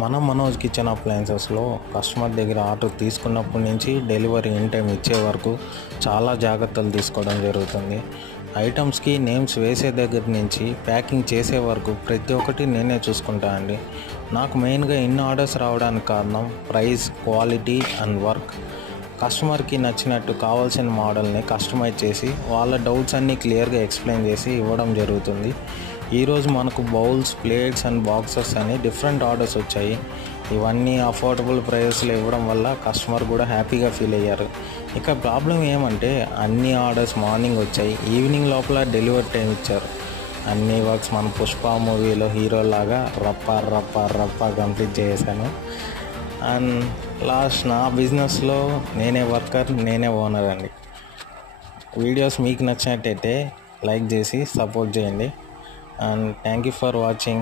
మన Manoj kitchen అప్లయన్సెస్లో customer దగ్గర order తీసుకున్నప్పటి నుంచి డెలివరీ ఇన్ టైం ఇచ్చే వరకు చాలా జాగ్రత్తలు తీసుకోవడం జరుగుతుంది. ఐటమ్స్కి నేమ్స్ వేసే దగ్గర నుంచి ప్యాకింగ్ చేసే వరకు ప్రతి ఒక్కటి నేనే చూసుకుంటా అండి. నాకు మెయిన్గా ఇన్ని ఆర్డర్స్ రావడానికి కారణం ప్రైస్, క్వాలిటీ అండ్ వర్క్. కస్టమర్కి నచ్చినట్టు కావాల్సిన మోడల్ని కస్టమైజ్ చేసి వాళ్ళ డౌట్స్ అన్నీ క్లియర్గా ఎక్స్ప్లెయిన్ చేసి ఇవ్వడం జరుగుతుంది. ఈరోజు మనకు బౌల్స్, ప్లేట్స్ అండ్ బాక్సెస్ అని డిఫరెంట్ ఆర్డర్స్ వచ్చాయి. ఇవన్నీ అఫోర్డబుల్ ప్రైస్లో ఇవ్వడం వల్ల కస్టమర్ కూడా హ్యాపీగా ఫీల్ అయ్యారు. ఇక ప్రాబ్లం ఏమంటే అన్ని ఆర్డర్స్ మార్నింగ్ వచ్చాయి, ఈవినింగ్ లోపల డెలివరీ టైం ఇచ్చారు. అన్ని వర్క్స్ మన పుష్ప మూవీలో హీరోలాగా రప్ప కంప్లీట్ చేశాను. అండ్ లాస్ట్ నా బిజినెస్లో నేనే వర్కర్, నేనే ఓనర్ అండి. వీడియోస్ మీకు నచ్చినట్టయితే లైక్ చేసి సపోర్ట్ చేయండి. And thank you for watching.